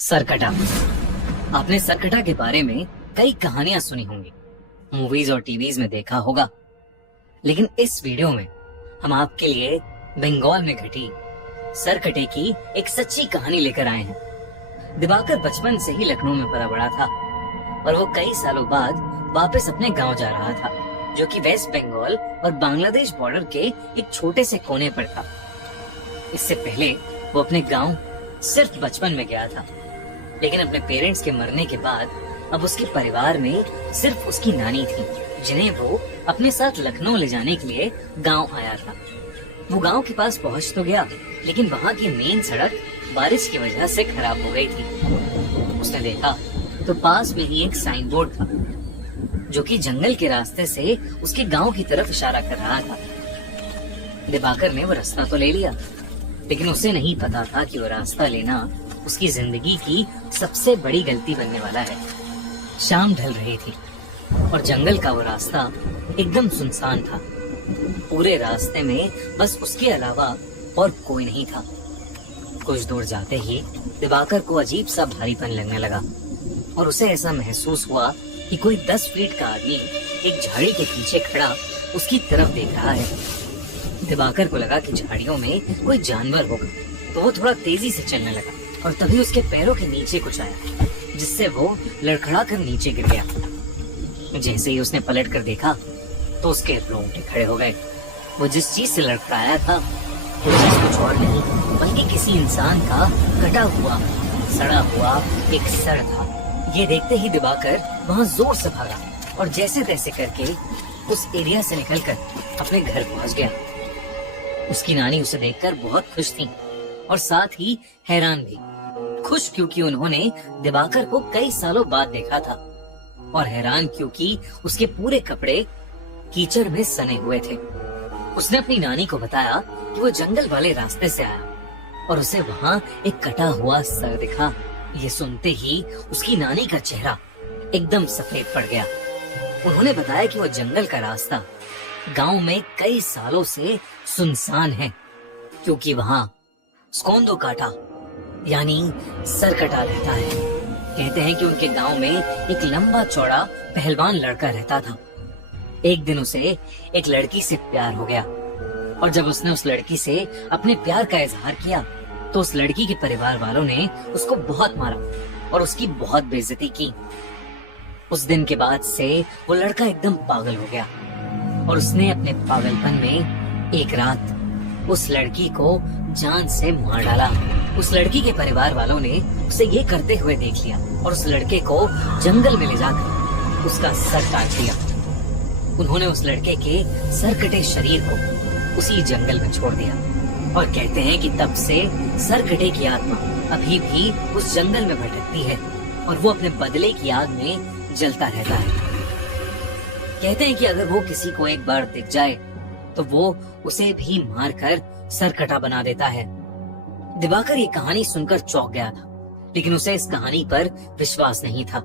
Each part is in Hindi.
सरकटा। आपने सरकटा के बारे में कई कहानियां सुनी होंगी, मूवीज और टीवीज में देखा होगा, लेकिन इस वीडियो में हम आपके लिए बंगाल में घटी सरकटे की एक सच्ची कहानी लेकर आए हैं। दिवाकर बचपन से ही लखनऊ में पला बड़ा था और वो कई सालों बाद वापस अपने गांव जा रहा था, जो कि वेस्ट बंगाल और बांग्लादेश बॉर्डर के एक छोटे से कोने पर था। इससे पहले वो अपने गांव सिर्फ बचपन में गया था, लेकिन अपने पेरेंट्स के मरने के बाद अब उसके परिवार में सिर्फ उसकी नानी थी, जिन्हें वो अपने साथ लखनऊ ले जाने के लिए गांव आया था। वो गांव के पास पहुंच तो गया, लेकिन वहां की मेन सड़क बारिश की वजह से खराब हो गई थी। उसने देखा तो पास में ही एक साइन बोर्ड था, जो कि जंगल के रास्ते से उसके गांव की तरफ इशारा कर रहा था। दिवाकर ने वो रास्ता तो ले लिया, लेकिन उसे नहीं पता था कि वो रास्ता लेना उसकी जिंदगी की सबसे बड़ी गलती बनने वाला है। शाम ढल रही थी और जंगल का वो रास्ता एकदम सुनसान था। पूरे रास्ते में बस उसके अलावा और कोई नहीं था। कुछ दूर जाते ही दिवाकर को अजीब सा भारीपन लगने लगा और उसे ऐसा महसूस हुआ कि कोई 10 फीट का आदमी एक झाड़ी के पीछे खड़ा उसकी तरफ देख रहा है। दिवाकर को लगा कि झाड़ियों में कोई जानवर होगा, तो वो थोड़ा तेजी से चलने लगा और तभी उसके पैरों के नीचे कुछ आया, जिससे वो लड़खड़ा कर नीचे गिर गया। जैसे ही उसने पलट कर देखा तो उसके रोंगटे खड़े हो गए। वो जिस चीज से लड़खड़ाया था वो चीज कुछ और नहीं बल्कि किसी इंसान का कटा हुआ सड़ा हुआ एक सर था। ये देखते ही दिवाकर वहाँ जोर से भागा और जैसे तैसे करके उस एरिया से निकलकर अपने घर पहुंच गया। उसकी नानी उसे देखकर बहुत खुश थी और साथ ही हैरान भी। खुश क्योंकि उन्होंने दिवाकर को कई सालों बाद देखा था, और हैरान क्योंकि उसके पूरे कपड़े कीचड़ में सने हुए थे। उसने अपनी नानी को बताया कि वो जंगल वाले रास्ते से आया और उसे वहाँ एक कटा हुआ सर दिखा। ये सुनते ही उसकी नानी का चेहरा एकदम सफेद पड़ गया। उन्होंने बताया कि वो जंगल का रास्ता गांव में कई सालों से सुनसान है, क्योंकि वहाँ स्कोंदो काटा यानी सरकटा रहता है। कहते हैं कि उनके गांव में एक लंबा चौड़ा पहलवान लड़का रहता था। एक दिन उसे एक लड़की से प्यार हो गया और जब उसने उस लड़की से अपने प्यार का इजहार किया तो उस लड़की के परिवार वालों ने उसको बहुत मारा और उसकी बहुत बेइज्जती की। उस दिन के बाद से वो लड़का एकदम पागल हो गया और उसने अपने पागलपन में एक रात उस लड़की को जान से मार डाला। उस लड़की के परिवार वालों ने उसे ये करते हुए देख लिया और उस लड़के को जंगल में ले जाकर उसका सर काट दिया। उन्होंने उस लड़के के सरकटे शरीर को उसी जंगल में छोड़ दिया और कहते हैं कि तब से सरकटे की आत्मा अभी भी उस जंगल में भटकती है और वो अपने बदले की आग में जलता रहता है। कहते हैं कि अगर वो किसी को एक बार दिख जाए तो वो उसे भी मारकर सरकटा बना देता है। दिवाकर ये कहानी सुनकर चौंक गया था, लेकिन उसे इस कहानी पर विश्वास नहीं था।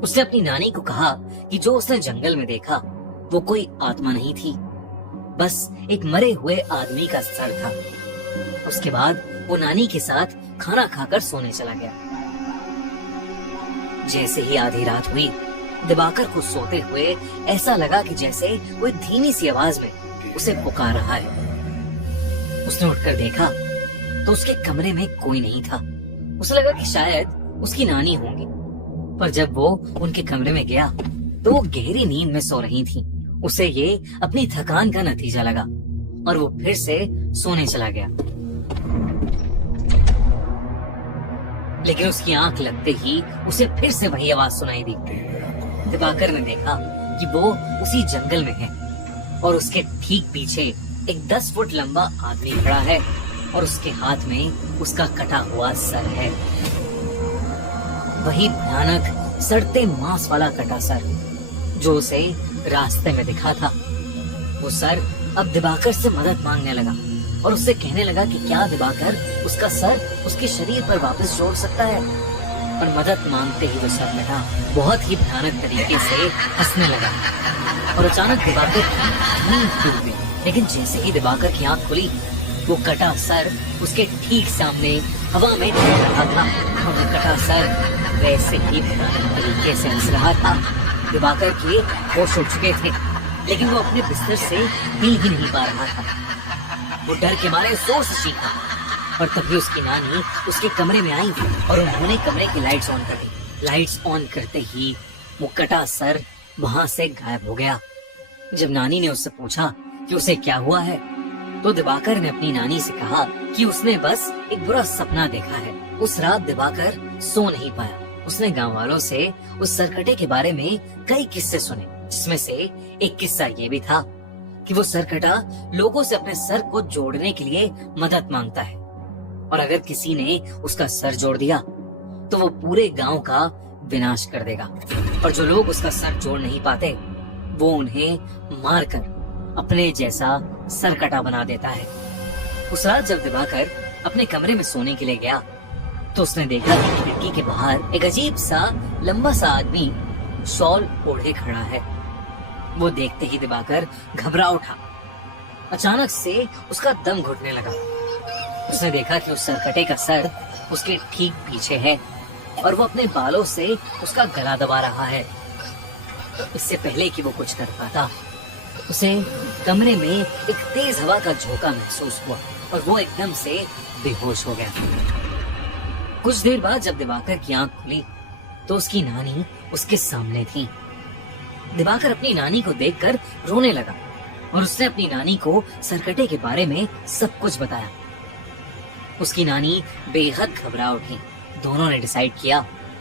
उसने अपनी नानी को कहा कि जो उसने जंगल में देखा वो कोई आत्मा नहीं थी, बस एक मरे हुए आदमी का सर था। उसके बाद वो नानी के साथ खाना खाकर सोने चला गया। जैसे ही आधी रात हुई, दिवाकर को सोते हुए ऐसा लगा कि जैसे कोई धीमी सी आवाज में उसे पुकार रहा है। उसने उठकर देखा तो उसके कमरे में कोई नहीं था। उसे लगा कि शायद उसकी नानी होंगी, पर जब वो उनके कमरे में गया तो वो गहरी नींद में सो रही थी। उसे ये अपनी थकान का नतीजा लगा और वो फिर से सोने चला गया। लेकिन उसकी आंख लगते ही उसे फिर से वही आवाज सुनाई दी। दिवाकर ने देखा कि वो उसी जंगल में है और उसके ठीक पीछे एक 10 फुट लंबा आदमी खड़ा है और उसके हाथ में उसका कटा हुआ सर है। वही भयानक सड़ते मांस वाला कटा सर जो उसे रास्ते में दिखा था। वो सर अब दिवाकर से मदद मांगने लगा और उससे कहने लगा कि क्या दिवाकर उसका सर उसके शरीर पर वापस जोड़ सकता है। और मदद मांगते ही वो सर लगा बहुत ही भयानक तरीके से हंसने लगा और अचानक दिवाकर की नींद टूट गई। लेकिन जैसे ही दिवाकर की आंख खुली वो कटा सर उसके ठीक सामने हवा में तैर रहा था और मुक्कटा सर वैसे ही भयानक तरीके से हंस रहा था। दिवाकर के होश उड़ चुके थे, लेकिन वो अपने बिस्तर से हिल ही नहीं पा रहा था। वो डर के मारे जोर से चीखा और तभी उसकी नानी उसके कमरे में आई और उन्होंने कमरे की लाइट्स ऑन कर दी। लाइट्स ऑन करते ही मुक्कटा सर वहां से गायब हो गया। जब नानी ने उससे पूछा कि उसे क्या हुआ है, तो दिवाकर ने अपनी नानी से कहा कि उसने बस एक बुरा सपना देखा है। उस रात दिवाकर सो नहीं पाया। उसने गांव वालों से उस सरकटे के बारे में कई किस्से सुने, जिसमें से एक किस्सा ये भी था कि वो सरकटा लोगों से अपने सर को जोड़ने के लिए मदद मांगता है और अगर किसी ने उसका सर जोड़ दिया तो वो पूरे गांव का विनाश कर देगा और जो लोग उसका सर जोड़ नहीं पाते वो उन्हें मारकर अपने जैसा सरकटा बना देता है। उस रात जब दिवाकर अपने कमरे में सोने के लिए गया तो उसने देखा कि खिड़की के बाहर एक अजीब सा लंबा सा आदमी शॉल ओढ़े खड़ा है। वो देखते ही दिवाकर घबरा उठा। अचानक से उसका दम घुटने लगा। उसने देखा कि उस सरकटे का सर उसके ठीक पीछे है और वो अपने बालों से उसका गला दबा रहा है। इससे पहले कि वो कुछ कर पाता, उसे कमरे में एक तेज हवा का झोंका महसूस हुआ और वो एकदम से बेहोश हो गया। कुछ देर बाद जब दिवाकर की आंख खुली तो उसकी नानी उसके सामने थी। दिवाकर अपनी नानी को देखकर रोने लगा और उसने अपनी नानी को सरकटे के बारे में सब कुछ बताया। उसकी नानी बेहद घबरा उठी। दोनों ने डिसाइड किया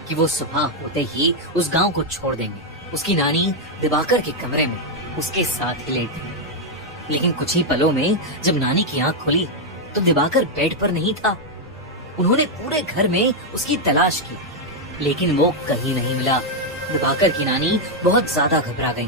कि वो सुबह होते ही उस गांव को छोड़ देंगे। उसकी नानी दिवाकर के कमरे में उसके साथ ही लेट गई। लेकिन कुछ ही पलों में जब नानी की आंख खुली तो दिवाकर बेड पर नहीं था। उन्होंने पूरे घर में उसकी तलाश की, लेकिन वो कहीं नहीं मिला। दिवाकर की नानी बहुत ज्यादा घबरा गई,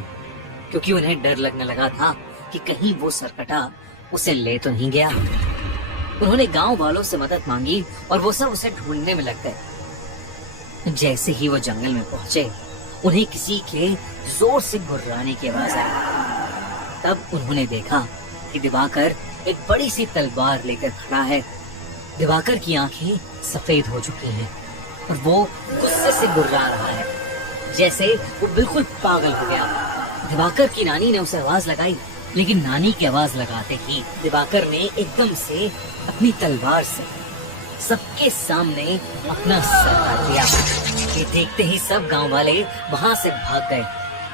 क्योंकि उन्हें डर लगने लगा था कि कहीं वो सरकटा उसे ले तो नहीं गया। उन्होंने गांव वालों से मदद मांगी और वो सब उसे ढूंढने में लग गए। जैसे ही वो जंगल में पहुंचे, उन्हें किसी के जोर से गुर्राने की आवाज आई। तब उन्होंने देखा कि दिवाकर एक बड़ी सी तलवार लेकर खड़ा है। दिवाकर की आंखें सफेद हो चुकी हैं और वो गुस्से से गुर्रा रहा है, जैसे वो बिल्कुल पागल हो गया। दिवाकर की नानी ने उसे आवाज लगाई, लेकिन नानी की आवाज लगाते ही दिवाकर ने एकदम से अपनी तलवार से सबके सामने अपना सर काट दिया। ये देखते ही सब गांव वाले वहां से भाग गए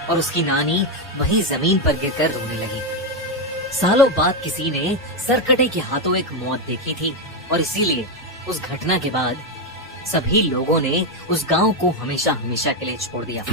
और उसकी नानी वहीं जमीन पर गिरकर रोने लगी। सालों बाद किसी ने सरकटे के हाथों एक मौत देखी थी और इसीलिए उस घटना के बाद सभी लोगों ने उस गांव को हमेशा हमेशा के लिए छोड़ दिया।